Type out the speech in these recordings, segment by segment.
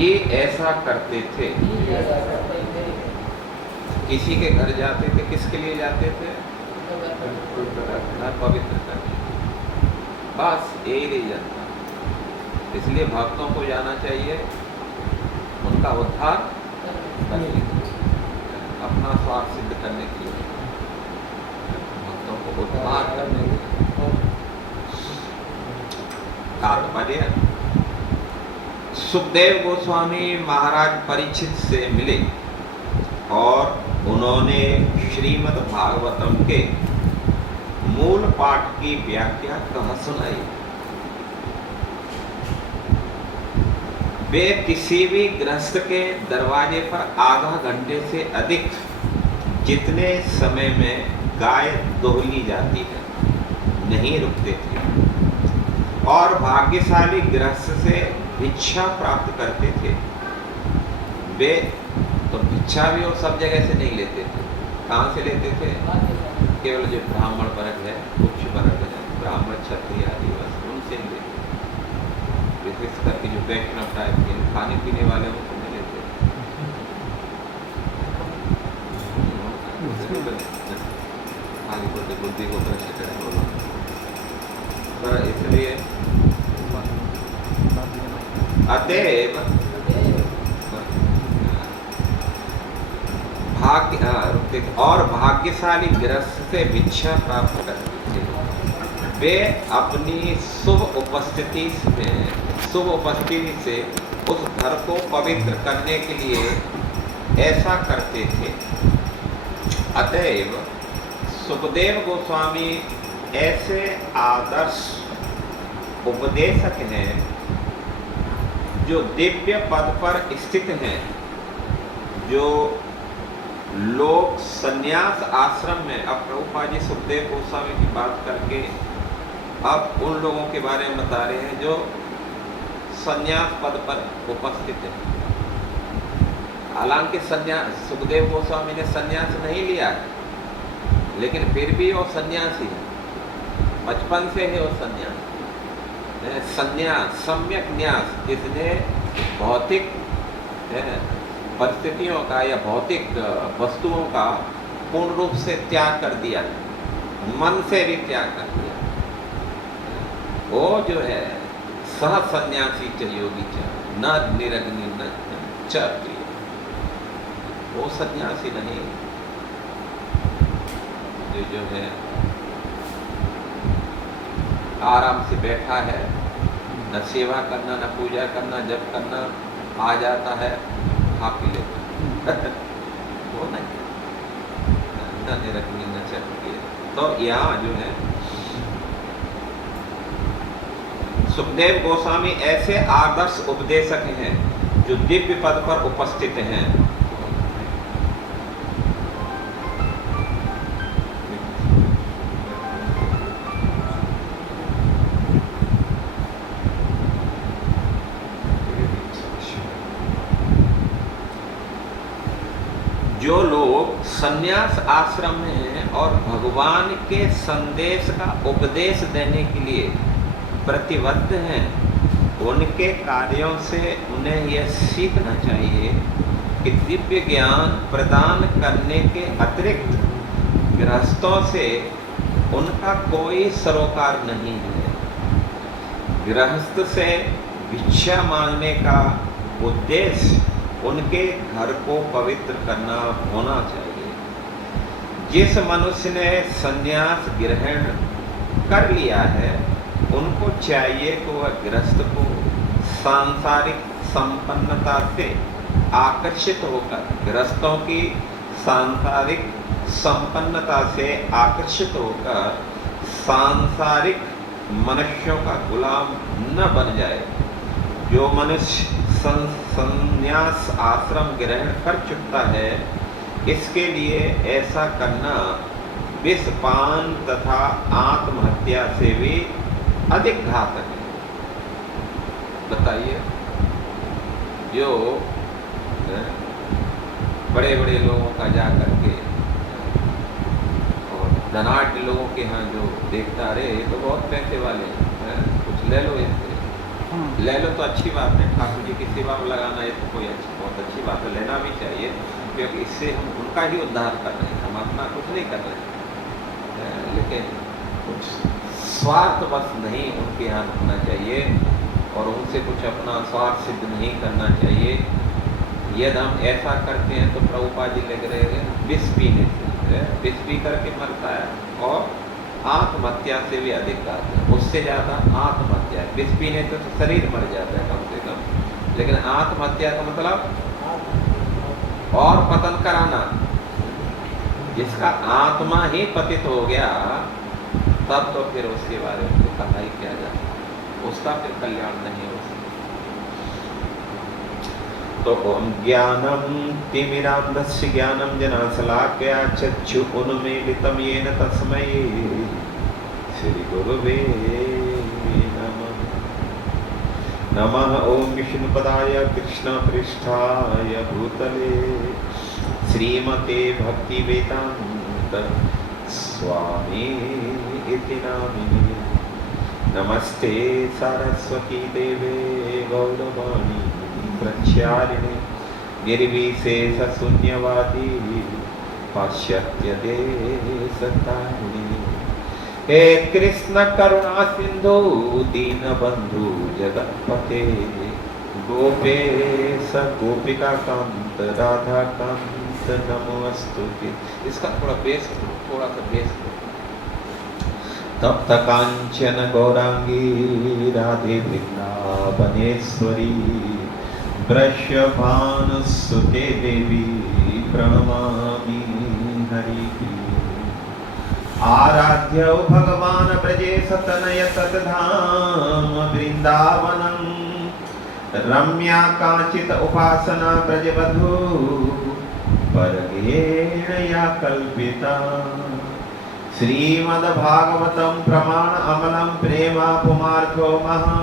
ये ऐसा करते थे। किसी के घर जाते थे, किसके लिए जाते थे? घर पवित्र करने, बस यही रीजन था। इसलिए भक्तों को जाना चाहिए, उनका उद्धार करने के लिए, अपना स्वार्थ सिद्ध करने के लिए, भक्तों को उद्धार करने के लिए। तात्पर्य, सुखदेव गोस्वामी महाराज परीक्षित से मिले और उन्होंने श्रीमद् भागवतम के मूल पाठ की व्याख्या कहा सुनाई। वे किसी भी गृहस्थ के दरवाजे पर आधा घंटे से अधिक जितने समय में गाय दोहली जाती है नहीं रुकते थे और भाग्यशाली गृहस्थ से भिक्षा प्राप्त करते थे। वे तो भिक्षा भी वो सब जगह से नहीं लेते थे। कहाँ से लेते थे? केवल जो ब्राह्मण वर्ग है, उच्च वर्ग है, ब्राह्मण क्षत्रिय आदिवासी, उनसे ही लेते थे। विशेष करके जो वैष्णव टाइप के खाने पीने वाले उनको नहीं लेते थे। बुद्धि को भ्रष्ट करे, इसलिए अतएव और भाग्यशाली गृहस्थ से भिक्षा प्राप्त करते थे। वे अपनी शुभ उपस्थिति से उस घर को पवित्र करने के लिए ऐसा करते थे। अतएव सुखदेव गोस्वामी ऐसे आदर्श उपदेशक हैं जो दिव्य पद पर स्थित हैं, जो लोग संन्यास आश्रम में, अब प्रभुपाद जी सुखदेव गोस्वामी की बात करके अब उन लोगों के बारे में बता रहे हैं जो संन्यास पद पर उपस्थित है। हालांकि संन्यास सुखदेव गोस्वामी ने संन्यास नहीं लिया है, लेकिन फिर भी वो सन्यासी है, बचपन से है वो सन्यास। संन्यास, सम्यक न्यास, जिसने भौतिक परिस्थितियों का या भौतिक वस्तुओं का पूर्ण रूप से त्याग कर दिया, मन से भी त्याग कर दिया, वो जो है सह सन्यासी च योगी च न निरग्नि न च प्रिय, वो सन्यासी नहीं जो है आराम से बैठा है, न सेवा करना, न पूजा करना, जप करना, आ जाता है, खा पी लेता है वो नहीं, न निरग्नि न च प्रिय। तो यहाँ जो है सुखदेव गोस्वामी ऐसे आदर्श उपदेशक हैं जो दिव्य पद पर उपस्थित हैं। जो लोग संन्यास आश्रम में हैं और भगवान के संदेश का उपदेश देने के लिए प्रतिबद्ध हैं, उनके कार्यों से उन्हें यह सीखना चाहिए कि दिव्य ज्ञान प्रदान करने के अतिरिक्त गृहस्थों से उनका कोई सरोकार नहीं है। गृहस्थ से भिक्षा मांगने का उद्देश्य उनके घर को पवित्र करना होना चाहिए। जिस मनुष्य ने संन्यास ग्रहण कर लिया है, उनको चाहिए कि वह गृहस्थ को सांसारिक संपन्नता से आकर्षित होकर, गृहस्थों की सांसारिक संपन्नता से आकर्षित होकर सांसारिक मनुष्यों का गुलाम न बन जाए। जो मनुष्य संन्यास आश्रम ग्रहण कर चुका है, इसके लिए ऐसा करना विषपान तथा आत्महत्या से भी अधिक घातक है। बताइए, जो बड़े बड़े लोगों का जा करके और धनाढ़ लोगों के यहाँ जो देखता रहे तो बहुत पैसे वाले हैं, कुछ ले लो इससे, ले लो तो अच्छी बात है, ठाकुर जी की सेवा में लगाना ये तो कोई बहुत अच्छी बात है, लेना भी चाहिए, क्योंकि इससे हम उनका ही उद्धार कर रहे हैं, हम अपना कुछ नहीं कर रहे हैं। लेकिन कुछ स्वार्थ बस नहीं उनके यहाँ होना चाहिए और उनसे कुछ अपना स्वार्थ सिद्ध नहीं करना चाहिए। यदि हम ऐसा करते हैं तो प्रभुपाद जी लग रहे हैं विष पीने से, विष पी करके मरता है और आत्महत्या से भी अधिक बात है, उससे ज़्यादा आत्महत्या। विष पीने से तो शरीर मर जाता है कम से कम, लेकिन आत्महत्या का मतलब और पतन कराना। जिसका आत्मा ही पतित हो गया तब तो फिर उसके बारे में तो कहा ही क्या जाए, उसका फिर कल्याण नहीं हो सकता। तो ओम ज्ञानम तिमिरांधस्य ज्ञानम जनाशलाकया चक्षु उन्मीलितं येन तस्मै श्री गुरुवे नमः। नमः ओम विष्णुपदाय कृष्णपृष्ठाय भूतले श्रीमते भक्तिवेदांत स्वामी इति नामिने। नमस्ते सरस्वती देवे गौरवाणी प्रचारिणे निर्विशेष शून्यवादी पाश्चात्य देशतारिणे। हे कृष्ण करुणा सिंधु दीनबंधु जगतपते गोपेश गोपिका कांत राधा कांत नमोस्तुते। इसका थोड़ा सा बेस तप्त कांचन गौरांगी राधे वृंदावनेश्वरी वृषभानुसुते देवी प्रणमामि हरि। आराध्य भगवान ब्रजेश तनय ततधाम वृंदावनम रम्या कांचित उपासना ब्रजवधू परगेण या कल्पिता। श्रीमद्भागवतं प्रमाण अमलं प्रेमा पुमार्थो महा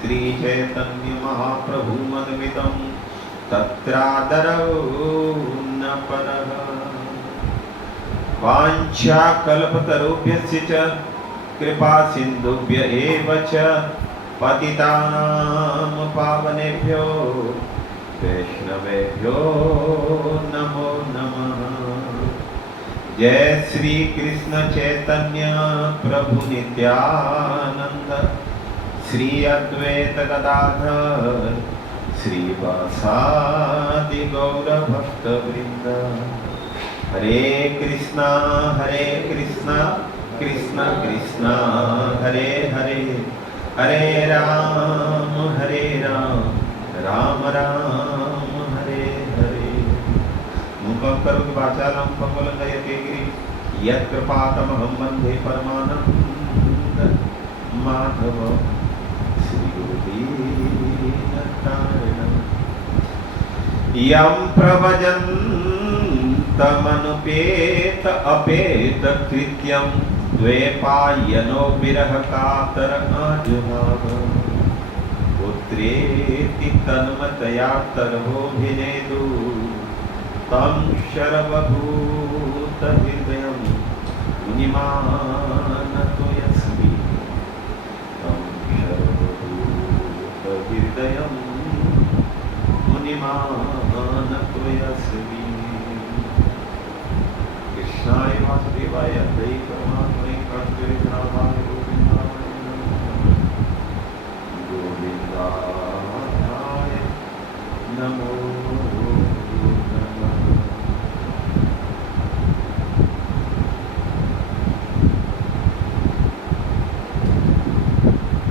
श्री चैतन्य महाप्रभु मद्मितं तत्रादरौ न परः। वाञ्छा कल्पतरुभ्यश्च कृपा सिन्धुभ्य एव च पतितानां पावनेभ्यो वैष्णवेभ्यो नमो नमः। जय श्री कृष्ण चैतन्य प्रभु नित्यानंद श्री अद्वैत गदाधर श्रीवासादि गौर भक्त वृंद। हरे कृष्णा कृष्णा कृष्णा हरे हरे, हरे राम राम राम हरे हरे। मुखं करोति वाचालं पंगुलं लयते गिरिं यत्कृपातमहं वन्दे परमानन्द माधव श्रीगुरुदीनतारिणं। यं प्रव्रजन्तमनुपेत अपेत कृत्यं द्वैपायनो विरह कातर आजुहाव। पुत्रेति तन्मतया तर्वोऽभिनेदु तं शरवभूत हृदयं मुनिमानतोऽस्मि। तं शरवभूत हृदयं मुनिमानतोऽस्मि। कृष्णाय वासुदेवाय परमात्मने प्रणतोऽस्मि। गोविन्दाय नमो नमः।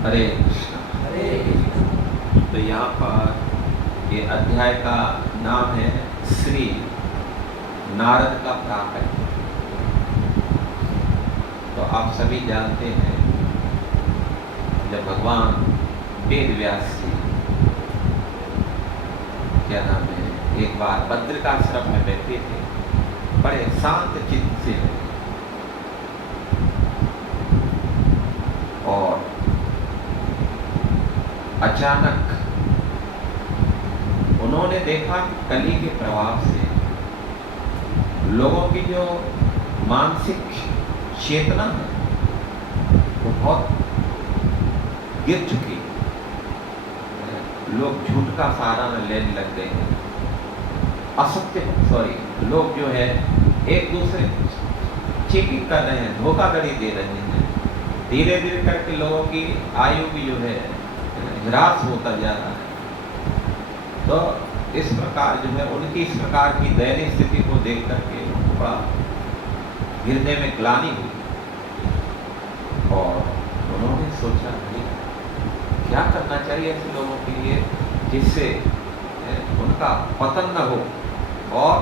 हरे कृष्ण। तो यहाँ पर ये अध्याय का नाम है श्री नारद का प्राकट्य। तो आप सभी जानते हैं जब भगवान वेद व्यास जी क्या नाम है एक बार बद्रिकाश्रम में बैठे थे, बड़े शांत चित्त से, और अचानक उन्होंने देखा कली के प्रभाव से लोगों की जो मानसिक चेतना है वो बहुत गिर चुकी, लोग झूठ का सहारा में लेने लग गए हैं, लोग जो है एक दूसरे चीटिंग कर रहे हैं, धोखाधड़ी दे रहे हैं। धीरे धीरे करके लोगों की आयु भी जो है ह्रास होता जा रहा है। तो इस प्रकार जो है उनकी इस प्रकार की दयनीय स्थिति को देख करके बड़ा हृदय में ग्लानि हुई और उन्होंने सोचा कि क्या करना चाहिए ऐसे लोगों के लिए जिससे उनका पतन न हो, और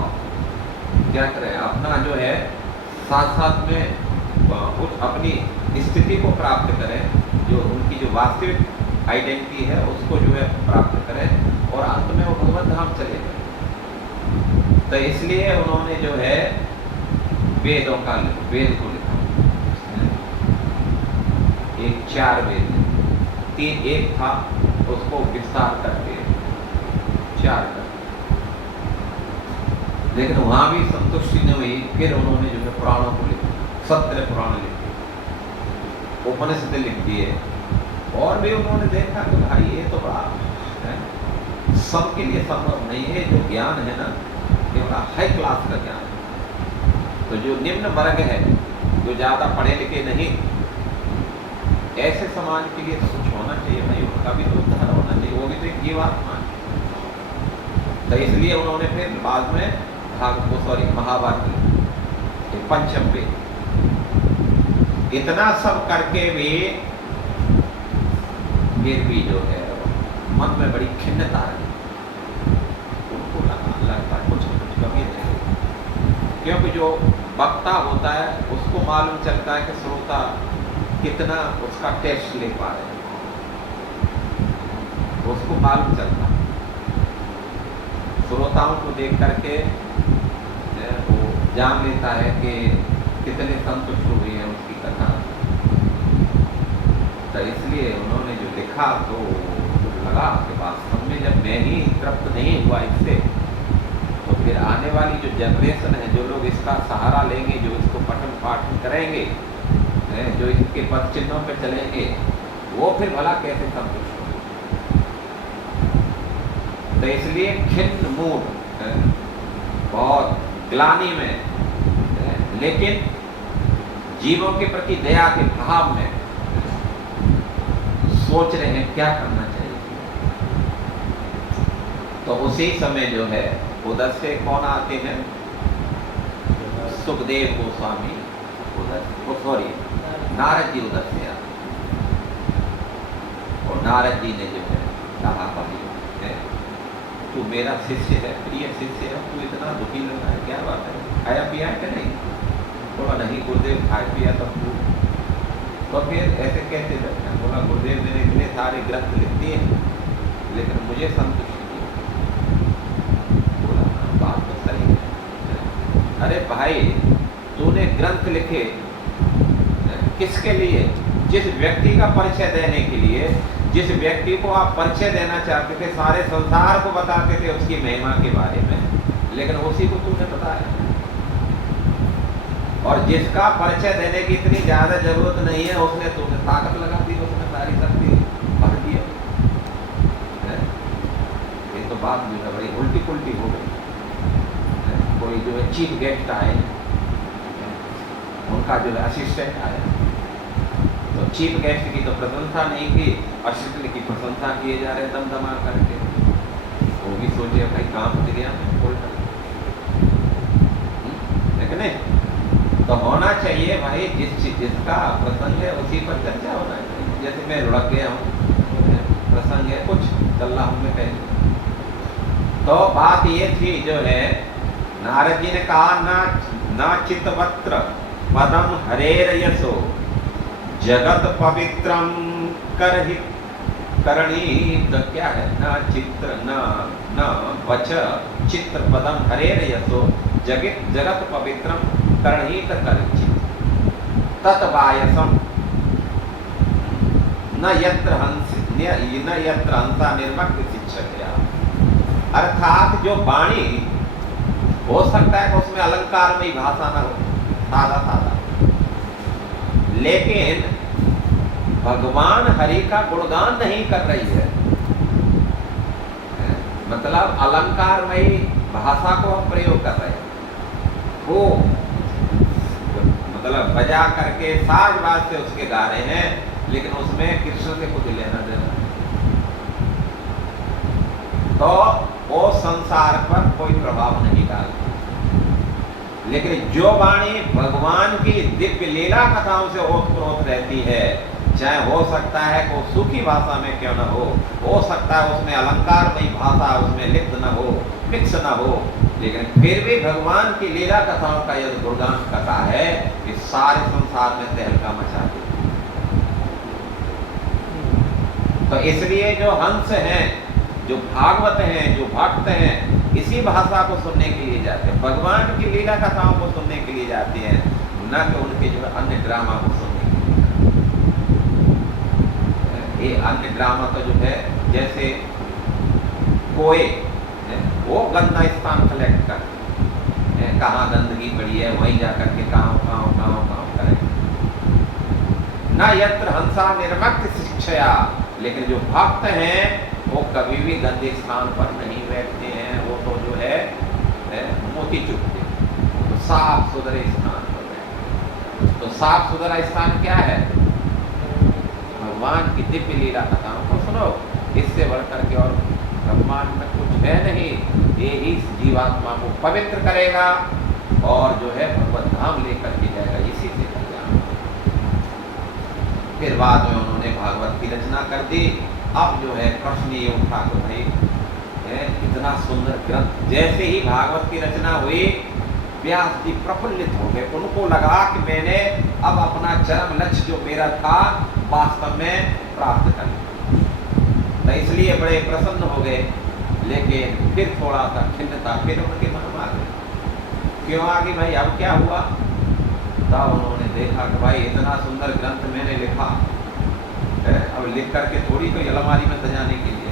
क्या करें, अपना जो है साथ साथ में उस अपनी स्थिति को प्राप्त करें, जो उनकी जो वास्तविक आइडेंटिटी है उसको जो है प्राप्त करें और अंत में वो भगवत धाम चले गए। तो इसलिए उन्होंने जो है वेद को लिखा, एक 4 वेद, 3 एक था उसको विस्तार करके 4 कर, लेकिन वहां भी संतुष्टि नहीं हुई। फिर उन्होंने जो है पुराणों को लिखा, 17 पुराण लिखे, उपनिषद लिख दिए, और भी उन्होंने देखा कि भाई ये तो बड़ा है, सबके लिए संभव नहीं है। जो ज्ञान है ना, ये बड़ा हाई क्लास का ज्ञान है। तो जो निम्न वर्ग है, जो ज़्यादा पढ़े लिखे नहीं, ऐसे समाज के लिए तो कुछ होना चाहिए भाई, उनका भी तो उद्धार होना चाहिए, वो भी तो एक जीवात्मा है। तो इसलिए उन्होंने फिर बाद में महाभारत, 5 वेद, इतना सब करके भी फिर भी जो है मन में बड़ी खिन्नता है, उनको लगता है कुछ कमी नहीं, क्योंकि जो वक्ता होता है उसको मालूम चलता है कि श्रोता कितना उसका टेस्ट ले पा रहे हैं, उसको मालूम चलता है। श्रोताओं को देख करके वो जान लेता है कि कितने संतुष्ट हुए हैं उसकी कथा। तो इसलिए उन्होंने जो लिखा तो लगा कि वास्तव में जब मैं ही तृप्त नहीं हुआ इससे, तो फिर आने वाली जो जनरेशन है, जो लोग इसका सहारा लेंगे, जो इसको पठन पाठन करेंगे, जो इसके पद चिन्हों पर चलेंगे, वो फिर भला कैसे संतुष्ट होंगे। तो इसलिए खिन्न मूड, बहुत ग्लानि में, लेकिन जीवों के प्रति दया के भाव में सोच रहे हैं क्या करना चाहिए। तो उसी समय जो है उधर से कौन आते हैं, सुखदेव गोस्वामी नारद जी उधर से आते, और नारद जी ने जो है कहा, भाई तू मेरा शिष्य है, प्रिय शिष्य है, तू इतना दुखी लग रहा है, क्या बात है, खाया पिया है कि नहीं? बोला नहीं गुरुदेव, खाया पिया तब तू। तो फिर ऐसे कैसे बैठा? बोला गुरुदेव मैंने इतने सारे ग्रंथ लिख दिए लेकिन मुझे संतुष्टि नहीं। बोला बात तो सही है। अरे भाई तूने ग्रंथ लिखे किसके लिए? जिस व्यक्ति का परिचय देने के लिए, जिस व्यक्ति को आप परिचय देना चाहते थे, सारे संसार को बताते थे उसकी महिमा के बारे में, लेकिन उसी को तूने बताया। और जिसका परिचय देने की इतनी ज्यादा जरूरत नहीं है, उसने तुमने ताकत लगा दी, उसने सारी शक्ति भर दी। ये तो बात जो है बड़ी उल्टी पुल्टी हो गई। कोई जो है चीफ गेस्ट आए, उनका जो है असिस्टेंट आया, तो चीफ गेस्ट की तो प्रशंसा नहीं की, असिस्टेंट की प्रशंसा किए जा रहे दमदमा करके। वो भी सोचे भाई काम हो गया लेकिन नहीं, तो होना चाहिए भाई जिसका प्रसंग है उसी पर चर्चा होना चाहिए। जैसे मैं लुढ़क गया हूँ, प्रसंग है कुछ चल रहा हूँ मैं कहीं, तो बात ये थी जो है नारद जी ने कहा ना चित्तवत्र पदम हरेर यशो जगत पवित्रम करणीत, क्या है, न वच चित्र पदम हरेर यशो जगत पवित्रम करणीत करचित तत्वायसम न यत्र हंसा निर्मक शिक्षक। अर्थात जो वाणी हो सकता है कि उसमें अलंकारमयी भाषा न हो, सादा सादा, लेकिन भगवान हरि का गुणगान नहीं कर रही है, मतलब अलंकारमयी भाषा को हम प्रयोग कर रहे हैं, वो मतलब बजा करके साज बाज से उसके गा रहे हैं, लेकिन उसमें कृष्ण से कुछ लेना देना नहीं। तो वो संसार पर कोई प्रभाव नहीं डालता। लेकिन जो वाणी भगवान की दिव्य लीला कथाओं से ओतप्रोत रहती है, चाहे हो सकता है कि वो सूखी भाषा में क्यों न हो सकता है उसमें अलंकारमयी भाषा उसमें लिप्त न हो, मिक्स न हो, लेकिन फिर भी भगवान की लीला कथाओं का यदि गुणगान कथा है, इस सारे संसार में तहलका मचा देती है। तो इसलिए जो हंस हैं, जो भागवत हैं, जो भक्त हैं, इसी भाषा को सुनने के लिए जाते हैं, भगवान की लीला कथाओं को सुनने के लिए जाते हैं, न कि उनके जो अन्य ड्रामा को सुनने के लिए। ये अन्य ड्रामा तो जो है, जैसे कोई वो गंदा स्थान कलेक्ट करते हैं, कहाँ गंदगी पड़ी है वहीं जाकर के कहाँ करें। न यत्र हंसा निर्मक्त शिक्षया, लेकिन जो भक्त हैं वो कभी भी गंदे स्थान पर नहीं बैठते हैं, वो तो जो है मोती चुपते हैं, तो साफ सुथरे स्थान पर बैठते। तो साफ सुथरा स्थान क्या है? भगवान की दिव्य लीला कथाओं को सुनो, इससे बढ़कर के और ब्रह्मांड में कुछ है नहीं। ये ही जीवात्मा को पवित्र करेगा और जो है भगवत धाम लेकर के जाएगा, इसी से कल्याण। फिर बाद में उन्होंने भागवत की रचना कर दी। अब जो है प्रश्न ये उठा तो भाई इतना सुंदर ग्रंथ, जैसे ही भागवत की रचना हुई व्यास जी प्रफुल्लित हो गए। उनको लगा कि मैंने अब अपना चरम लक्ष्य जो मेरा था वास्तव में प्राप्त कर लिया, तो इसलिए बड़े प्रसन्न हो गए। लेकिन फिर थोड़ा सा खिन्नता फिर उनके मन में आ गई। क्यों आ गई भाई? अब क्या हुआ? तब उन्होंने देखा कि भाई इतना सुंदर ग्रंथ मैंने लिखा, अब लिख करके थोड़ी कोई अलमारी में सजाने के लिए।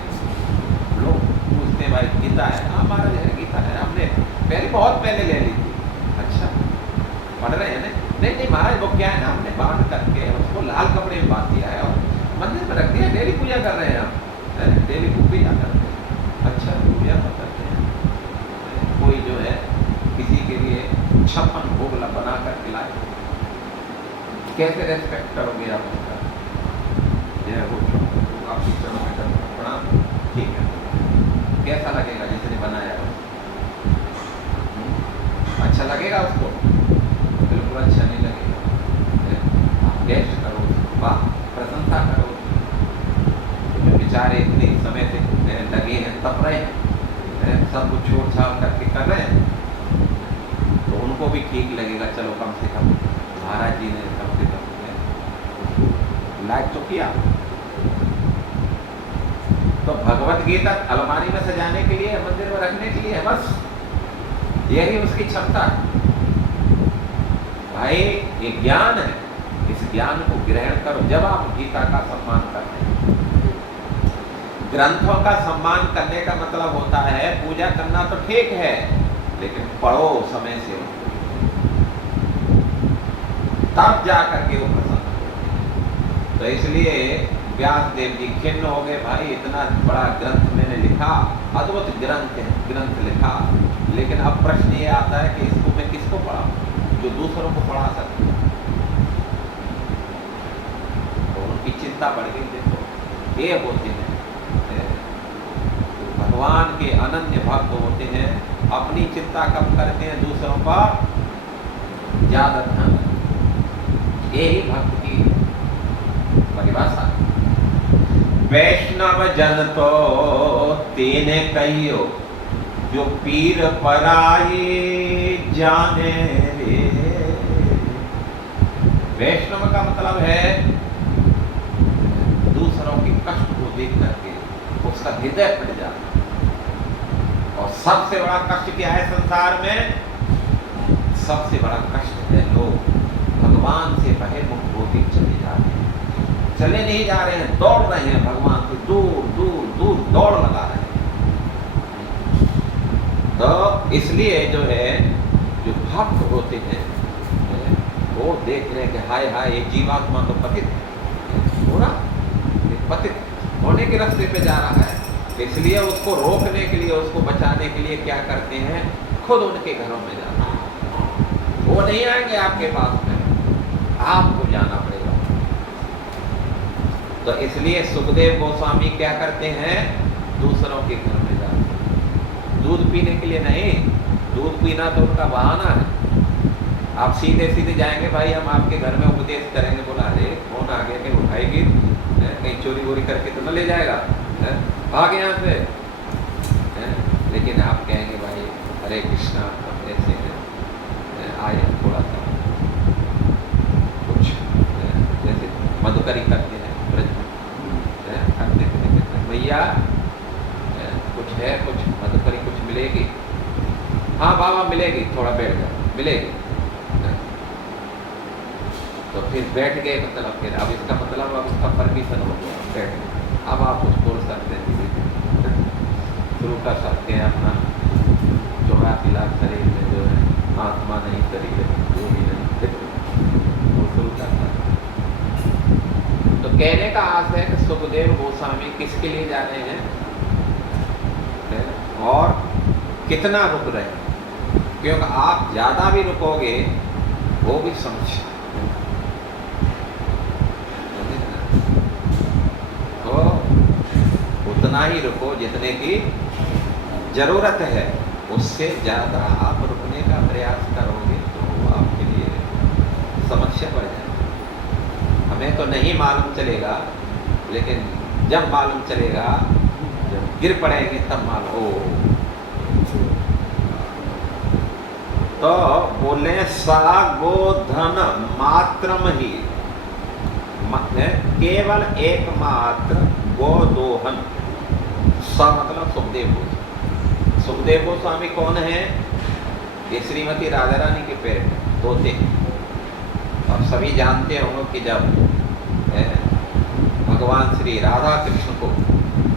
लोग पूछते भाई गीता है? हाँ महाराज है, गीता है, हमने बहुत पहले ले ली थी। अच्छा पढ़ रहे हैं ना? नहीं महाराज वो क्या है ना, हमने बांध करके उसको लाल कपड़े में बांध दिया है और मंदिर में रख दिया, डेली पूजा कर रहे हैं हम, डेली पूजा करते हैं। अच्छा पूजा करते हैं, कोई जो है किसी के लिए 56 भोग बना कर खिलाए, कैसे रेस्पेक्ट करोगे आप उनका? आपकी प्रणाम, ठीक है, कैसा लगेगा जिसने बनाया हो? अच्छा लगेगा उसको? बिल्कुल अच्छा नहीं लगेगा। गेस्ट करो, वाह प्रशंसा करो। जो बेचारे इतने समय से लगे हैं, तप रहे हैं, सब कुछ छोड़ छाड़ करके कर रहे हैं, तो उनको भी ठीक लगेगा। चलो कम से कम महाराज जी ने कम से कम लाइक तो किया। तो भगवत गीता अलमारी में सजाने के लिए, मंदिर में रखने के लिए, बस यही उसकी क्षमता है। भाई ये ज्ञान है, इस ज्ञान को ग्रहण करो। जब आप गीता का सम्मान करते हैं, ग्रंथों का सम्मान करने का मतलब होता है पूजा करना तो ठीक है, लेकिन पढ़ो समय से, तब जा करके वो प्रसन्न हो। तो इसलिए व्यास देव जी खिन्न हो गए, भाई इतना बड़ा ग्रंथ मैंने लिखा, अद्भुत ग्रंथ लिखा, लेकिन अब प्रश्न ये आता है कि इसको मैं किसको पढ़ाऊं जो दूसरों को पढ़ा सकूं? तो उनकी चिंता बढ़ गई। देखो ये होते हैं भगवान के अनन्य भक्त होते हैं, अपनी चिंता कम करते हैं, दूसरों का ज्यादा ध्यान रखते। यही भक्त की परिभाषा। वैष्णव जन तो तेने कहियो, जो पीर पराई जाने रे। वैष्णव का मतलब है दूसरों के कष्ट को देख करके उसका हृदय फट जाना। और सबसे बड़ा कष्ट क्या है संसार में? सबसे बड़ा कष्ट है लोग भगवान से बहिर्मुख होते चले जा रहे हैं, चले नहीं जा रहे हैं, दौड़ रहे हैं भगवान से दूर दूर दूर दौड़ लगा रहे हैं। तो इसलिए जो है जो भक्त होते हैं वो देख रहे हैं कि हाय हाय ये जीवात्मा तो पतित हो रहा, पतित होने के रास्ते पे जा रहा है, इसलिए उसको रोकने के लिए, उसको बचाने के लिए क्या करते हैं, खुद उनके घरों में जाते हैं। वो नहीं आएंगे आपके पास में, आपको जाना पड़ेगा। तो इसलिए सुखदेव गोस्वामी क्या करते हैं, दूसरों के घर में जाते हैं। दूध पीने के लिए नहीं, दूध पीना तो उनका बहाना है। आप सीधे सीधे जाएंगे, भाई हम आपके घर में उपदेश करेंगे, बोला अरे कौन आ गया, कहीं उठाएगी, कहीं चोरी वोरी करके तो न ले जाएगा, भाग यहाँ से। लेकिन आप कहेंगे भाई हरे कृष्णा, ऐसे आए थोड़ा सा कुछ जैसे मधुकरी करते हैं ब्रज में, करते हैं भैया कुछ है, कुछ मधुकरी कुछ मिलेगी, हाँ बाबा मिलेगी, थोड़ा बैठ जाओ, मिलेगी। तो फिर बैठ गए, मतलब फिर अब इसका मतलब अब उसका परमिशन हो गया, बैठ गए। अब आप कुछ बोल सकते हैं, शुरू कर सकते हैं अपना 84 लाख शरीर में जो है, आत्मा नहीं शरीर है, जो भी नहीं, वो शुरू कर सकते हैं। तो कहने का आशय है कि सुखदेव गोस्वामी किसके लिए जा रहे हैं और कितना रुक रहे हैं, क्योंकि आप ज़्यादा भी रुकोगे वो भी समस्या, तो उतना ही रुको जितने की जरूरत है, उससे ज़्यादा आप रुकने का प्रयास करोगे तो आपके लिए समस्या बढ़ जाएगी। हमें तो नहीं मालूम चलेगा, लेकिन जब मालूम चलेगा, जब गिर पड़ेंगे तब मालूम। तो बोले सा गोधन मात्रम ही, केवल एकमात्र गोदोहन। सा मतलब सुखदेव गोस्वामी। सुखदेव गोस्वामी कौन है, ये श्रीमती राधा रानी के पैर तोते। और सभी जानते होंगे कि जब भगवान श्री राधा कृष्ण को,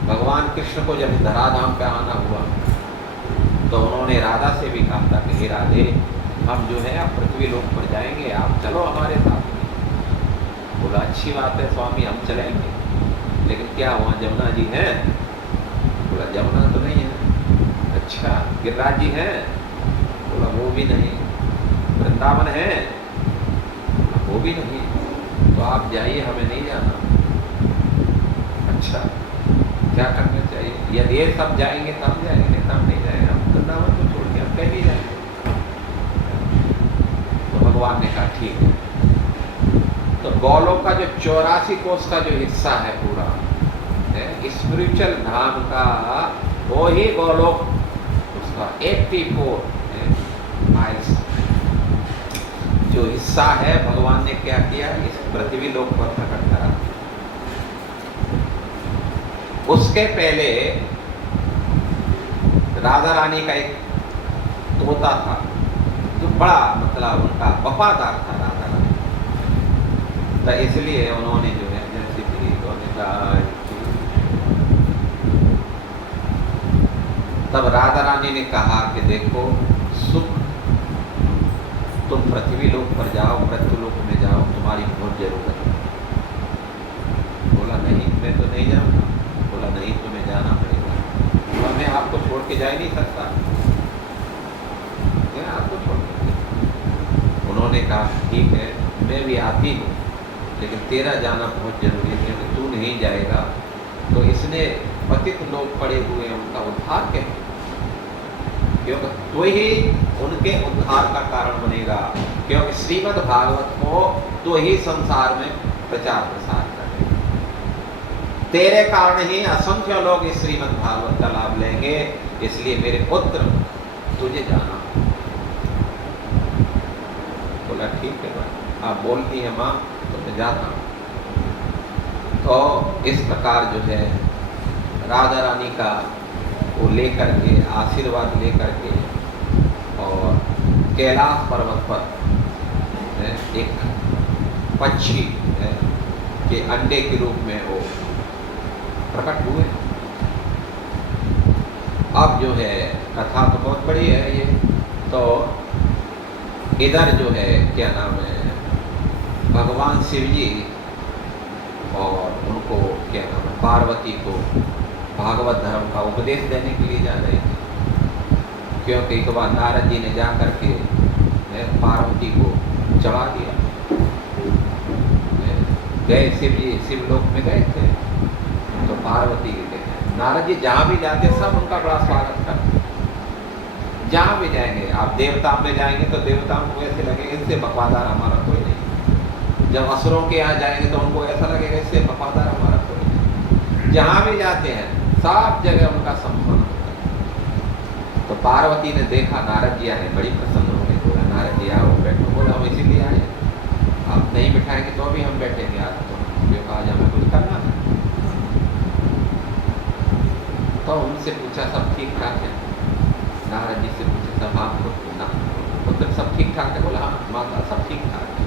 भगवान कृष्ण को जब धराधाम पे आना हुआ, तो उन्होंने राधा से भी कहा था कि हे राधे, हम जो है अब पृथ्वी लोक पर जाएंगे, आप चलो हमारे साथ। बोला अच्छी बात है स्वामी, हम चलेंगे, लेकिन क्या वहाँ जमुना जी हैं? बोला जमुना तो नहीं है। अच्छा गिरिराज जी हैं? बोला वो भी नहीं। वृंदावन है? वो भी नहीं। तो आप जाइए, हमें नहीं जाना। अच्छा क्या करना चाहिए? यदि ये सब जाएंगे तब जाएंगे, तब नहीं जाएंगे, हम वृंदावन को छोड़ के हम कहीं नहीं जाएंगे। तो भगवान ने कहा ठीक है। तो गोलोक का जो 84 कोस का जो हिस्सा है पूरा स्पिरिचुअल धाम का, वो ही गोलोक, उसका 84 माइल्स जो हिस्सा है, भगवान ने क्या किया, इस पृथ्वी लोक पर प्रकट करा। उसके पहले राधा रानी का एक तोता था जो बड़ा मतलब उनका वफादार था राधा रानी। तो इसलिए उन्होंने जो है जैसे कि तब राधा रानी ने कहा कि देखो सुख, तुम पृथ्वी लोक पर जाओ, मृत्यु लोक में जाओ, तुम्हारी बहुत जरूरत है। बोला नहीं मैं तो नहीं जाऊंगा। बोला नहीं तुम्हें जाना पड़ेगा, और मैं आपको छोड़ के जा ही नहीं सकता, मैं आपको छोड़ के। उन्होंने कहा ठीक है मैं भी आती हूँ, लेकिन तेरा जाना बहुत जरूरी है, क्योंकि तू नहीं जाएगा तो इसने पतित लोग पड़े हुए उनका उद्धार कैसे, क्योंकि तू ही उनके उद्धार का कारण बनेगा, क्योंकि श्रीमद् भागवत को तू ही संसार में प्रचार प्रसार करेगा। तेरे कारण ही असंख्य लोग इस श्रीमद् भागवत का लाभ लेंगे, इसलिए मेरे पुत्र तुझे जाना। बोला ठीक है भाई, आप बोलती है माँ तो मैं जाता हूँ। तो इस प्रकार जो है राधा रानी का वो लेकर के आशीर्वाद लेकर के, और कैलाश पर्वत पर एक पक्षी के अंडे के रूप में वो प्रकट हुए। अब जो है कथा तो बहुत बड़ी है ये, तो इधर जो है क्या नाम है, भगवान शिव जी और उनको क्या नाम है पार्वती को भागवत धर्म का उपदेश देने के लिए जा रहे थे। क्योंकि एक बार नारद जी ने जा करके पार्वती को चढ़ा दिया। गए शिवलोक में गए थे, तो पार्वती के नारद जी जहाँ भी जाते सब उनका बड़ा स्वागत करते। जहाँ भी जाएंगे, आप देवता में जाएंगे तो देवताओं को ऐसे लगेगा इससे वफादार हमारा कोई नहीं। जब असुरों के यहाँ जाएंगे तो उनको ऐसा लगेगा इससे वफादार हमारा कोई नहीं। जहाँ भी जाते हैं सब जगह उनका सम्मान होता है। तो पार्वती ने देखा नारद जी आए, बड़ी प्रसन्न हो गई। बोला नारद जी आओ बैठो। बोला हम इसीलिए आए, आप नहीं बिठाएंगे तो भी हम बैठेंगे। आज तो आज हमें कुछ करना है। तो उनसे पूछा सब ठीक ठाक है। नारद जी से पूछा सब आपको पुत्र सब ठीक ठाक है। बोला हाँ माता सब ठीक ठाक है।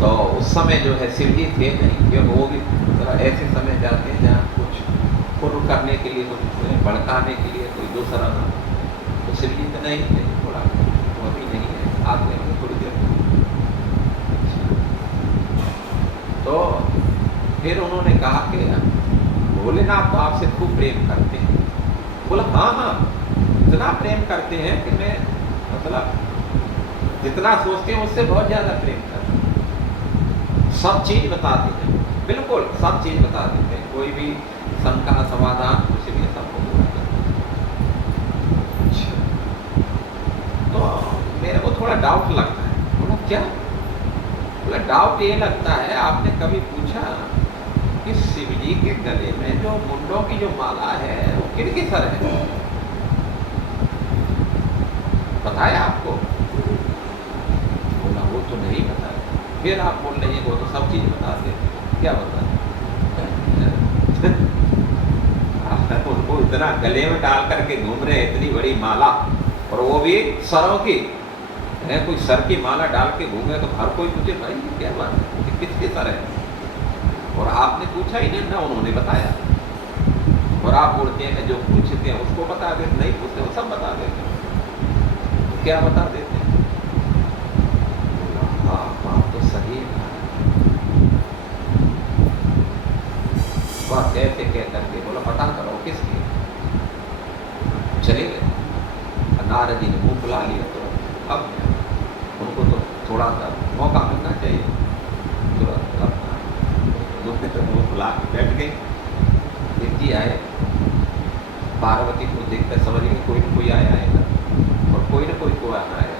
तो उस समय जो है शिव जी थे नहीं, क्योंकि वो भी ऐसे समय जाते हैं जहाँ कुछ पूर्ण करने के लिए, कुछ भड़काने के लिए कोई दूसरा ना। तो शिव जी तो नहीं थे। थोड़ा वो अभी नहीं है, आते होंगे थोड़ी देर। तो फिर उन्होंने कहा कि भोलेनाथ तो आपसे खूब प्रेम करते हैं। बोला हाँ हाँ इतना प्रेम करते हैं कि मैं मतलब जितना सोचते हैं उससे बहुत ज़्यादा प्रेम करते हैं। सब चीज़ बताते हैं, बिल्कुल सब चीज़ बता देते हैं। कोई भी शंका समाधान कुछ भी सबको बोलते हैं। अच्छा, तो मेरे को थोड़ा डाउट लगता है। बोला क्या? बोला डाउट ये लगता है आपने कभी पूछा कि शिव जी के गले में जो मुंडों की जो माला है वो किनकी सर है? बताया आपको? बोला वो तो नहीं बताया। फिर आप बोल रही है वो तो सब चीज बता देते। क्या बता? उनको इतना गले में डाल करके घूम रहे हैं, इतनी बड़ी माला, और वो भी सरों की है। कोई सर की माला डाल के घूमे तो हर कोई पूछे भाई ये क्या बात है, किसके सर है? और आपने पूछा ही नहीं ना, उन्होंने बताया। और आप बोलते हैं जो पूछते हैं उसको बता देते, नहीं पूछते वो सब बता देते। क्या बता देते हैं? हाँ बात तो सही है। बात कहते कह करके बोला पता करो किसकी। चले गए। नारद जी ने मुंह फुला लिया। तो अब उनको तो थोड़ा सा मौका मिलना चाहिए। तुरंत तो मुंह फुला के बैठ गए। जी आए, पार्वती को देखकर समझ गए कोई न कोई आया है, और कोई न कोई को आना है।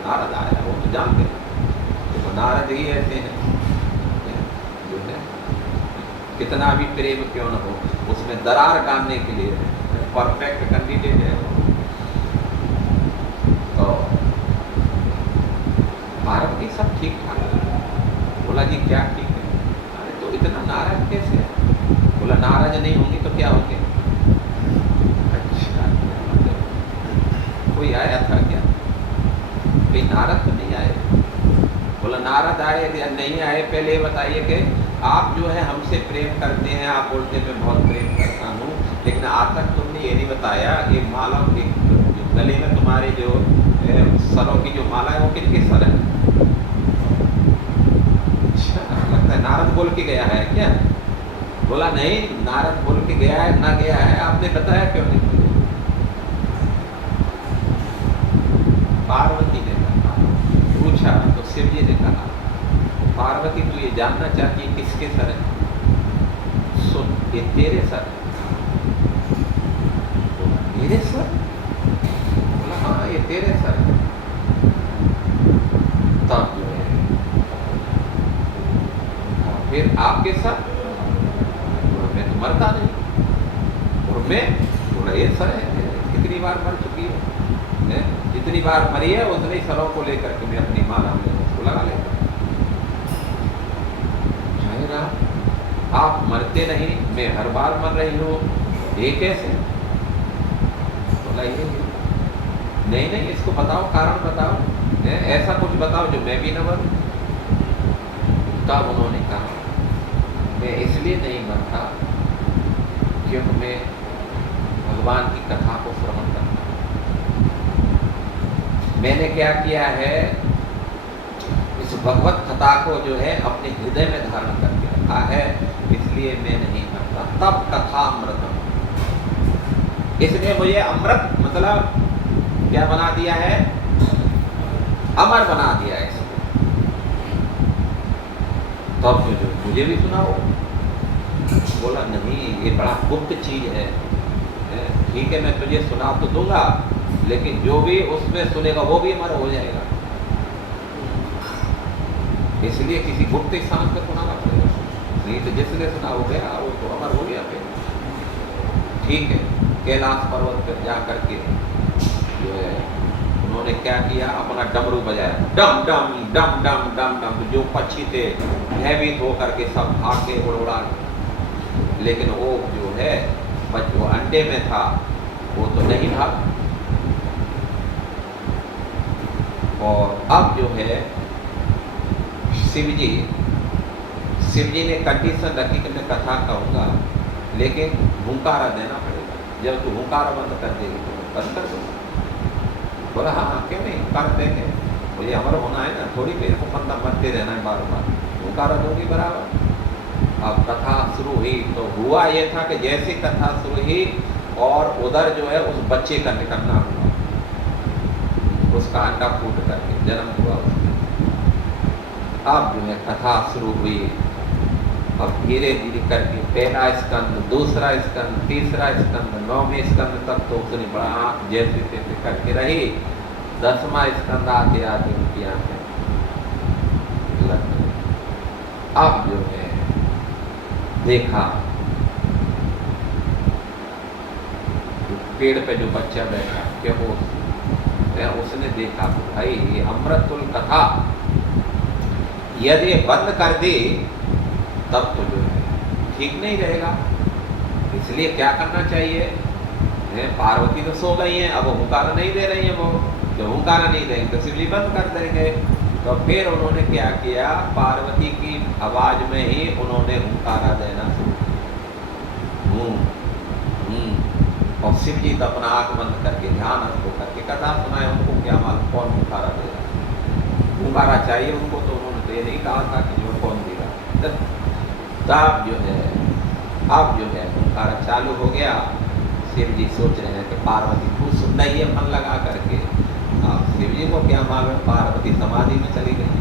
नारद आया, वो तो जानते हैं। तो नारद ही ऐसे हैं जो है कितना भी प्रेम क्यों न हो उसमें दरार डालने के लिए परफेक्ट कैंडिडेट है। तो पार्वती सब ठीक ठाक है। बोला जी क्या ठीक है? अरे तो इतना नाराज कैसे है? बोला नाराज नहीं होंगी तो क्या होंगे? अच्छा कोई आया था क्या? कोई नारद तो नहीं आए। बोला नारद आए या नहीं आए पहले ये बताइए कि आप जो है हमसे प्रेम करते हैं। आप बोलते हैं मैं बहुत प्रेम करता हूँ, लेकिन आज तक तुमने ये नहीं बताया ये माला के गले में तुम्हारे जो सरों की जो माला है वो किनके सर है? अच्छा लगता है नारद बोल के गया है क्या? बोला नहीं नारद बोल के गया है ना गया है आपने बताया क्यों नहीं? पार्वती ने कहा, पूछा तो शिव जी ने कहा पार्वती तू ये जानना चाहती है किसके सर है? सुन ये तेरे सर है। मेरे सर? बोला हाँ ये तेरे सर है। तब जो है फिर आपके सर? मैं तो मरता नहीं। और मैं? बोला ये सर है, कितनी बार मर चुकी है, जितनी बार मरी है उतने सरों को लेकर के मैं अपनी माला में उसको लगा लेता। आप मरते नहीं, मैं हर बार मर रही हूँ, ये कैसे? बोला ये नहीं नहीं इसको बताओ, कारण बताओ, ऐसा कुछ बताओ जो मैं भी न मरूं। तब उन्होंने कहा मैं इसलिए नहीं मरता क्योंकि मैं भगवान की कथा को श्रवण करता हूं। मैंने क्या किया है, इस भगवत कथा को जो है अपने हृदय में धारण करके रखा है, इसलिए मैं नहीं मरता। तब कथा अमृतम। इसने मुझे अमृत मतलब क्या बना दिया है, अमर बना दिया है इसको। तब मुझे भी सुनाओ। बोला नहीं, ये बड़ा गुप्त चीज है, ठीक है मैं तुझे सुना तो दूंगा, लेकिन जो भी उसमें सुनेगा वो भी अमर हो जाएगा, इसलिए किसी गुप्त स्थान पर सुनाना पड़ेगा, नहीं तो जिसने सुना हो गया वो तो अमर हो गया फिर। ठीक है, कैलाश पर्वत पर जा करके जो है उन्होंने क्या किया, अपना डमरू बजाया, डम डम डम डम डम डम। जो पक्षी थे भयभीत होकर के सब भाग के उड़ा, लेकिन वो जो है जो अंडे में था वो तो नहीं भागा। और अब जो है शिव जी ने कंडीशन रखी कि मैं कथा कहूँगा, लेकिन हुंकारा देना पड़ेगा। जब तू हुंकारा बंद कर देगी तो मैं बंद कर दूँगा। बोला हाँ क्यों नहीं, कर देंगे, मुझे अमर होना है ना, थोड़ी मेरे को बंदा मरते रहना है बार बार, हुंकारा दूंगी बराबर। अब कथा शुरू हुई तो हुआ ये था कि जैसे कथा शुरू हुई और उधर जो है उस बच्चे का निकलना हुआ, उसका अंडा फूट करके जन्म हुआ उसमें। अब जो है कथा शुरू हुई, अब धीरे धीरे करके पहला स्कंद, दूसरा स्कंद, तीसरा स्कंद, 9वें स्कंद तक तो उसने बड़ा जैसे तैसे करके रही। 10वां स्कंद आते आते उनकी आंखें लग गई। अब जो है देखा पेड़ पे जो बच्चा बैठा क्या वो उसने देखा भाई ये अमृतुल कथा यदि बंद कर दे तब तो जो है ठीक नहीं रहेगा, इसलिए क्या करना चाहिए, पार्वती तो सो गई हैं, अब हुंकारा नहीं दे रही हैं, वो जब हुंकारा नहीं देंगे तो शिवजी बंद कर देंगे। तो फिर उन्होंने क्या किया, पार्वती की आवाज में ही उन्होंने हुंकारा देना शुरू किया। और शिव जी तो अपना आंख बंद करके ध्यान को करके कथा सुनाए, उनको क्या मालूम कौन हुंकारा देगा, हुंकारा चाहिए उनको, तो उन्होंने तो ये नहीं कहा था कि जो कौन देगा। तब जो है अब जो है हुंकारा चालू हो गया। शिव जी सोच रहे हैं कि पार्वती खूब सुन रही है मन लगा करके। अब शिव जी को क्या मालूम पार्वती समाधि में चली गई।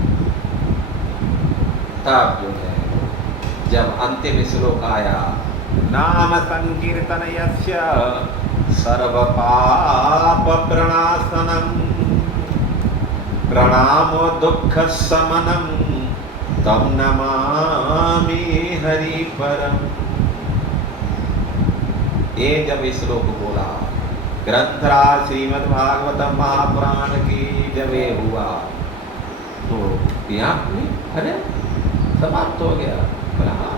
तब जो है जब अंतिम श्लोक आया, नाम संकीर्तन यस्य सर्व पाप प्रणाशनम प्रणामो दुख समनम तम नमामि हरि परम। ये जब श्लोक बोला, ग्रंथराज श्रीमद् भागवतम महापुराण की जब ये हुआ तो यहाँ अरे समाप्त हो गया। बोला हाँ,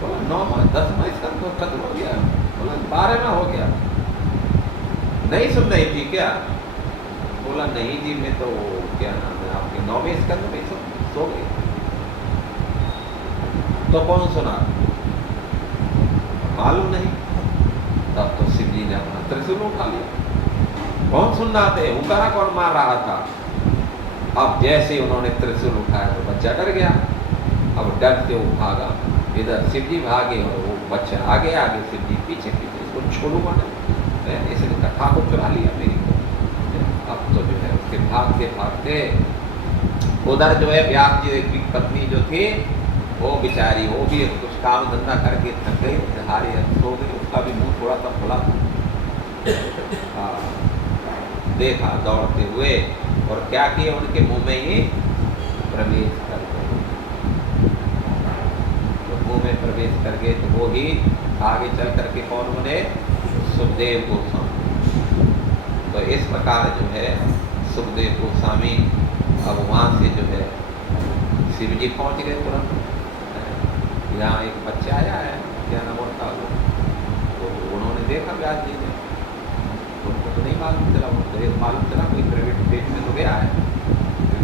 बोला 9वां 10वां इसका तो खत्म हो गया, बोला 12वां हो गया, नहीं सुन रही थी क्या? बोला नहीं जी मैं तो क्या नाम है आपके 9वें स्कंद में सो गई। तो कौन सुना मालूम नहीं। तब तो शिव जी ने अपना त्रिशूल उठा लिया, कौन सुन रहा थे, हुंकारा कौन मार रहा था। अब जैसे ही उन्होंने त्रिशूल उठाया तो बच्चा डर गया। अब डर से वो भागा, इधर शिव जी भागे और वो बच्चा आगे आगे, शिव जी पीछे पीछे, इसको छोड़ूंगा नहीं, इसने कथा को चुरा लिया मेरी को। अब तो जो है उसके भागते भागते उधर जो है व्यास जी की पत्नी जो थी वो बेचारी, वो भी कुछ काम धंधा करके थक गई, हारी सो गई, उसका भी मुंह थोड़ा सा खुला था। देखा दौड़ते हुए और क्या किया, उनके मुंह में ही प्रवेश कर गए। तो मुंह में प्रवेश कर गए तो वो ही आगे चल करके कौन बने, सुखदेव गोस्वामी। तो इस प्रकार जो है सुखदेव गोस्वामी अब वहाँ से जो है शिव जी पहुँच गए तुरंत। यहाँ एक बच्चा आया है, क्या नाम होता वो, तो उन्होंने देखा व्यास जी ने, उनको तो नहीं मालूम चला, उनको तो मालूम चला कोई प्राइवेट पेट में तो गया है,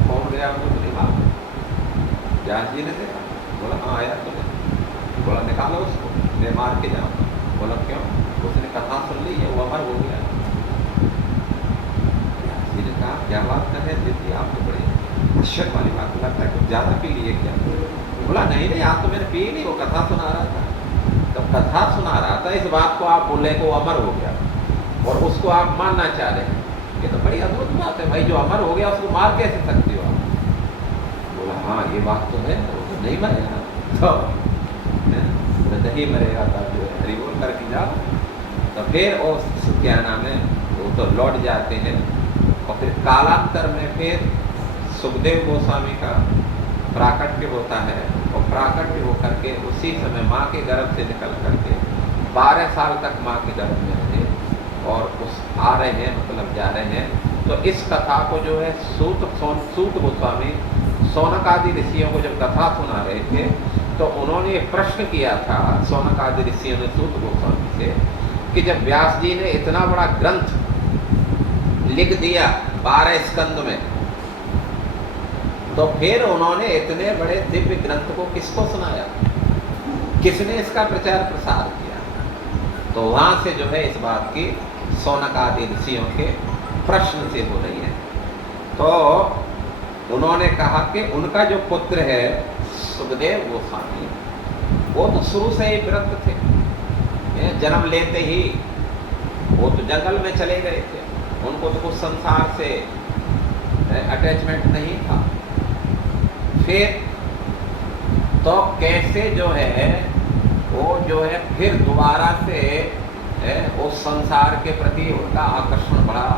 कौन गया उनको तो नहीं मालूम। व्यास जी ने देखा, बोला हाँ आया तो नहीं, बोला निकालो उसको, मैं मार के जाऊँगा। बोला क्यों? उसने कथा सुन ली है, वो अमर हो गया। व्यास जी ने कहा क्या बात कर रहे थे, आप तो बड़े आश्चर्य वाली बात, लगता है कुछ ज़्यादा पी लिए क्या? बोला नहीं नहीं, आप तो मैंने पी नहीं, वो कथा सुना रहा था। तो कथा सुना रहा था, इस बात को आप बोले को अमर हो गया और उसको आप मानना चाह रहे हैं, ये तो बड़ी अद्भुत बात है भाई, जो अमर हो गया उसको मार कैसे सकते हो आप? बोला हाँ ये बात तो है, वो तो नहीं मरेगा, तो नहीं मरेगा तब जो है हरि बोल करके जाओ। तो फिर वो क्या नाम है, वो तो लौट जाते हैं और फिर कालांतर में फिर सुखदेव गोस्वामी का प्राकट्य होता है और प्राकट्य होकर के उसी समय माँ के गर्भ से निकल करके 12 साल तक माँ के गर्भ में रहे और उस आ रहे हैं, मतलब जा रहे हैं। तो इस कथा को जो है सूत गोस्वामी सौनक आदि ऋषियों को जब कथा सुना रहे थे तो उन्होंने प्रश्न किया था, सौनक आदि ऋषियों ने सूत गोस्वामी से, कि जब व्यास जी ने इतना बड़ा ग्रंथ लिख दिया 12 स्कंद में, तो फिर उन्होंने इतने बड़े दिव्य ग्रंथ को किसको सुनाया, किसने इसका प्रचार प्रसार किया? तो वहां से जो है इस बात की सौनक आदि ऋषियों के प्रश्न से हो रही है। तो उन्होंने कहा कि उनका जो पुत्र है सुखदेव गोस्वामी, वो तो शुरू से ही विरक्त थे, जन्म लेते ही वो तो जंगल में चले गए थे, उनको तो कुछ संसार से अटैचमेंट नहीं था। फिर तो कैसे जो है वो जो है फिर दोबारा से उस संसार के प्रति उनका आकर्षण बढ़ा,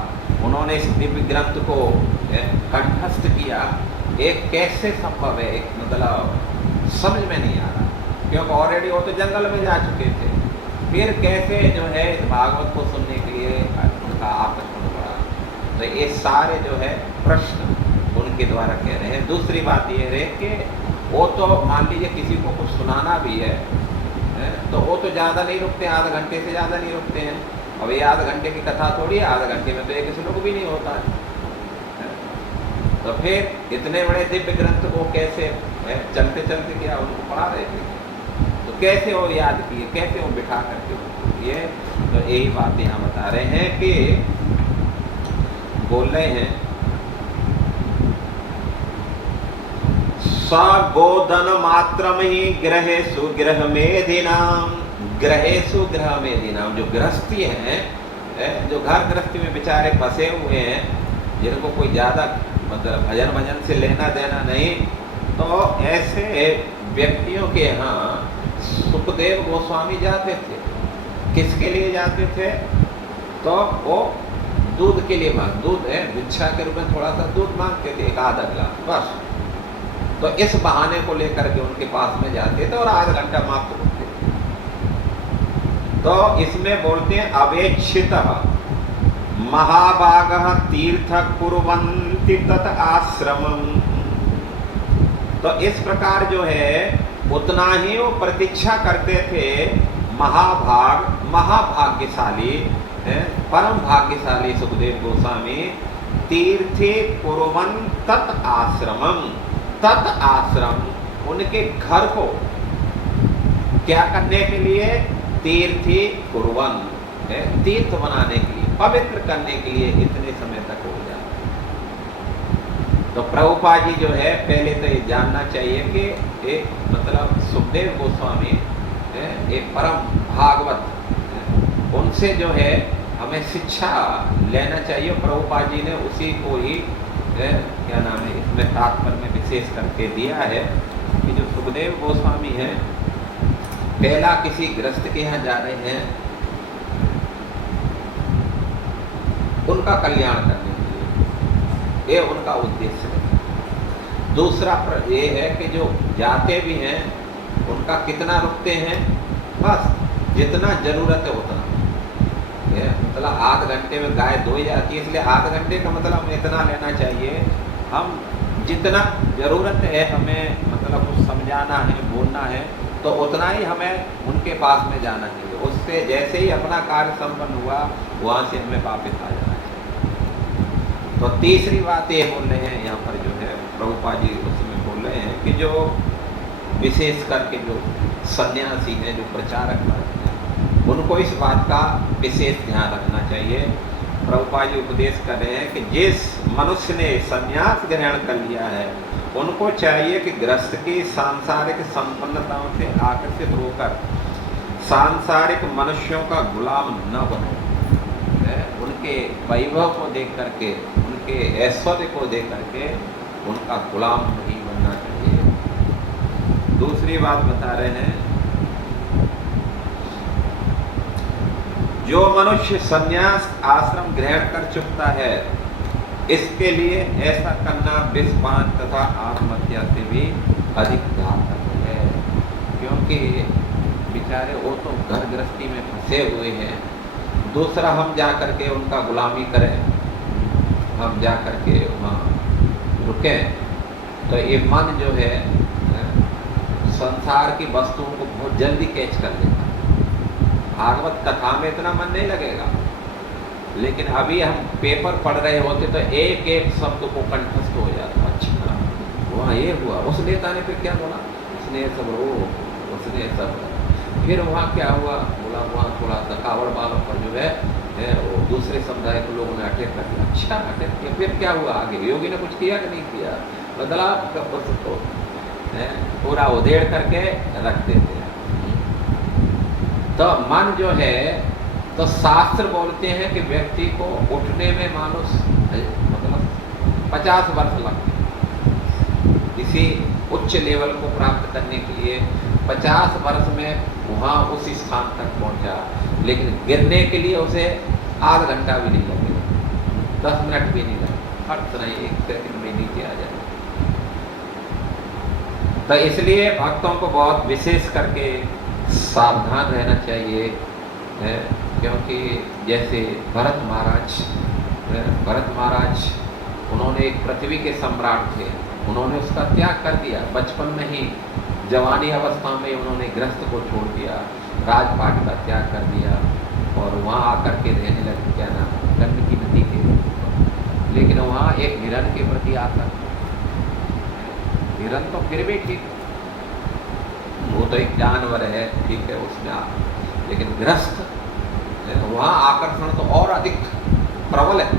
उन्होंने इस दिव्य ग्रंथ को कंठस्थ किया। एक कैसे संभव है, एक मतलब समझ में नहीं आ रहा, क्योंकि ऑलरेडी वो तो जंगल में जा चुके थे, फिर कैसे जो है इस भागवत को सुनने के लिए उनका आकर्षण बढ़ा। तो ये सारे जो है प्रश्न उनके द्वारा कह रहे हैं। दूसरी बात ये है कि वो तो मान लीजिए किसी को कुछ सुनाना भी है तो वो तो ज़्यादा नहीं रुकते, आधे घंटे से ज़्यादा नहीं रुकते हैं। अब ये आधे घंटे की कथा थोड़ी है, आधे घंटे में तो एक श्लोक भी नहीं होता है। तो फिर इतने बड़े दिव्य ग्रंथ को कैसे चलते चलते क्या उनको पढ़ा रहे थे, तो कैसे वो याद किए, कैसे वो बिठा करके ये, तो यही बात यहाँ बता रहे हैं कि बोल रहे हैं गोदन मात्रम ही ग्रहेषु गृह मेधिनाम, ग्रहेषु गृह मेधिनाम, जो गृहस्थी हैं, जो घर गृहस्थी में बेचारे फंसे हुए हैं, जिनको कोई ज़्यादा मतलब भजन से लेना देना नहीं, तो ऐसे व्यक्तियों के यहाँ सुखदेव गोस्वामी जाते थे। किसके लिए जाते थे? तो वो दूध के लिए दूध है भिक्षा के रूप में थोड़ा सा दूध मांगते थे, एक आधा गिलास बस। तो इस बहाने को लेकर के उनके पास में जाते थे और आधा घंटा मात्र रुकते थे। तो इसमें बोलते हैं अवेक्षित महाभाग तीर्थ कुर्वन्ति तत् आश्रमम। तो इस प्रकार जो है उतना ही वो प्रतीक्षा करते थे महाभाग्यशाली परम भाग्यशाली सुखदेव गोस्वामी तीर्थे कुर्वन तत् आश्रमम, तत् आश्रम उनके घर को क्या करने के लिए? तीर्थी कुर्वन, तीर्थ बनाने के लिए, पवित्र करने के लिए इतने समय तक हो जाता। तो प्रभुपाद जी जो है पहले तो ये जानना चाहिए कि एक मतलब सुखदेव गोस्वामी एक परम भागवत, उनसे जो है हमें शिक्षा लेना चाहिए। प्रभुपाद जी ने उसी को ही क्या नाम है इसमें तात्पर्य में विशेष करके दिया है कि जो सुखदेव गोस्वामी हैं पहला किसी गृहस्थ के यहाँ जा रहे हैं उनका कल्याण करने के लिए, ये उनका उद्देश्य है। दूसरा ये है कि जो जाते भी हैं उनका कितना रुकते हैं? बस जितना जरूरत है उतना, मतलब आध घंटे में गाय धोई जाती है, इसलिए आध घंटे का मतलब हमें इतना लेना चाहिए, हम जितना ज़रूरत है हमें मतलब कुछ समझाना है, बोलना है, तो उतना ही हमें उनके पास में जाना चाहिए। उससे जैसे ही अपना कार्य संपन्न हुआ वहाँ से हमें वापस आ जाना चाहिए। तो तीसरी बात ये बोल रहे हैं यहाँ पर जो है प्रभुपाद जी उसमें बोल रहे हैं कि जो विशेष करके जो सन्यासी हैं, जो प्रचारक हैं, उनको इस बात का विशेष ध्यान रखना चाहिए। प्रभुपाद जी उपदेश कर रहे हैं कि जिस मनुष्य ने संन्यास ग्रहण कर लिया है उनको चाहिए कि गृहस्थ की सांसारिक संपन्नताओं से आकर्षित होकर सांसारिक मनुष्यों का गुलाम न बनो। उनके वैभव को देख करके, उनके ऐश्वर्य को देख करके उनका गुलाम नहीं बनना चाहिए। दूसरी बात बता रहे हैं, जो मनुष्य संन्यास आश्रम ग्रहण कर चुकता है, इसके लिए ऐसा करना विषपान तथा आत्महत्या से भी अधिक घातक है। क्योंकि बेचारे वो तो घर गृहस्थी में फंसे हुए हैं, दूसरा हम जा करके उनका गुलामी करें, हम जा करके वहाँ रुकें, तो ये मन जो है संसार की वस्तुओं को बहुत जल्दी कैच कर लेता है। भागवत कथा में इतना मन नहीं लगेगा, लेकिन अभी हम पेपर पढ़ रहे होते तो एक एक शब्द को कंठस्थ हो जाता। अच्छा वहाँ ये हुआ, उस नेता ने फिर क्या बोला, उसने सब उसने सब, फिर वहाँ क्या हुआ, बोला वहाँ थोड़ा सा कावड़ वालों पर जो है वो दूसरे समुदाय के लोगों ने अटैक कर दिया। अच्छा अटैक किया, फिर क्या हुआ आगे, योगी ने कुछ किया कि नहीं किया, बदलाव का को पूरा उधेड़ करके रख देते हैं। तो मन जो है, तो शास्त्र बोलते हैं कि व्यक्ति को उठने में मानो मतलब 50 वर्ष लगते हैं। किसी उच्च लेवल को प्राप्त करने के लिए 50 वर्ष में वहाँ उस स्थान तक पहुँचा, लेकिन गिरने के लिए उसे आधा घंटा भी नहीं लगेगा, 10 मिनट भी नहीं लगेगा, फर्क नहीं, 1 सेकंड में नीचे आ जाए। तो इसलिए भक्तों को बहुत विशेष करके सावधान रहना चाहिए, क्योंकि जैसे भरत महाराज उन्होंने एक पृथ्वी के सम्राट थे, उन्होंने उसका त्याग कर दिया, बचपन में ही जवानी अवस्था में उन्होंने गृहस्थ को छोड़ दिया, राजपाट का त्याग कर दिया और वहाँ आकर के रहने लगे, क्या नाम, गंडकी नदी के, लेकिन वहाँ एक हिरण के प्रति आकर, हिरण तो फिर भी ठीक, वो तो एक जानवर है, ठीक है उसमें, लेकिन गृहस्थ वहाँ आकर्षण तो और अधिक प्रबल है।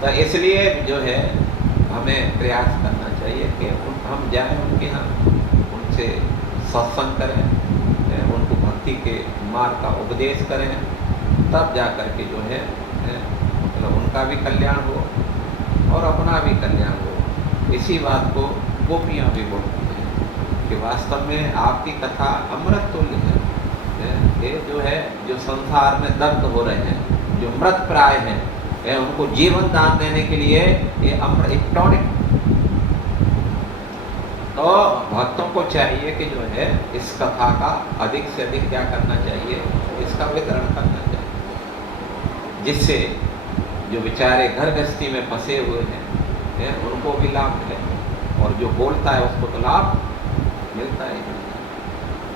तो इसलिए जो है हमें प्रयास करना चाहिए कि हम जाएं उनके यहाँ, उनसे सत्संग करें, उनको भक्ति के मार्ग का उपदेश करें, तब जा कर के जो है मतलब उनका भी कल्याण हो और अपना भी कल्याण हो। इसी बात को गोपियाँ भी बोलती हैं कि वास्तव में आपकी कथा अमृत तुल्य है। ये जो है, जो संसार में दग्ध हो रहे हैं, जो मृत प्राय हैं, उनको जीवन दान देने के लिए ये अमृत एक टॉनिक। तो भक्तों को चाहिए कि जो है इस कथा का अधिक से अधिक क्या करना चाहिए, इसका वितरण करना चाहिए, जिससे जो बेचारे घर गृहस्थी में फंसे हुए हैं उनको भी लाभ मिले, और जो बोलता है उसको तो लाभ मिलता है।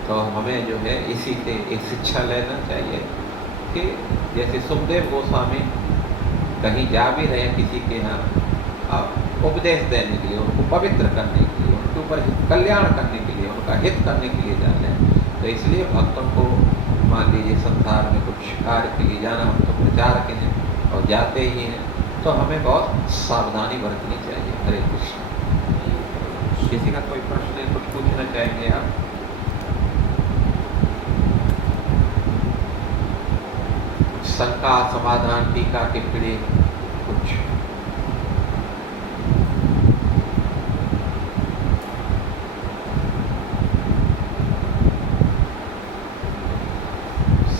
तो हमें जो है इसी से एक शिक्षा लेना चाहिए कि जैसे सुखदेव गोस्वामी कहीं जा भी रहे किसी के यहाँ उपदेश देने के लिए, उनको पवित्र करने के लिए, उनके ऊपर कल्याण करने के लिए, उनका हित करने के लिए जाते हैं। तो इसलिए भक्तों को मान लीजिए संसार में कुछ कार्य के लिए जाना, हम तो प्रचारक हैं और जाते ही हैं, तो हमें बहुत सावधानी बरतनी चाहिए। हरे कृष्ण। किसी का कोई प्रश्न है, कुछ पूछना चाहेंगे आप? शंका समाधान टीका टिप्पणी कुछ?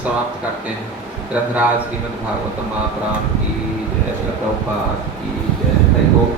समाप्त करते हैं। ग्रंथराज श्रीमद् भागवतम महापुराण की जय, प्रभुपाद की जय, हरि ओम।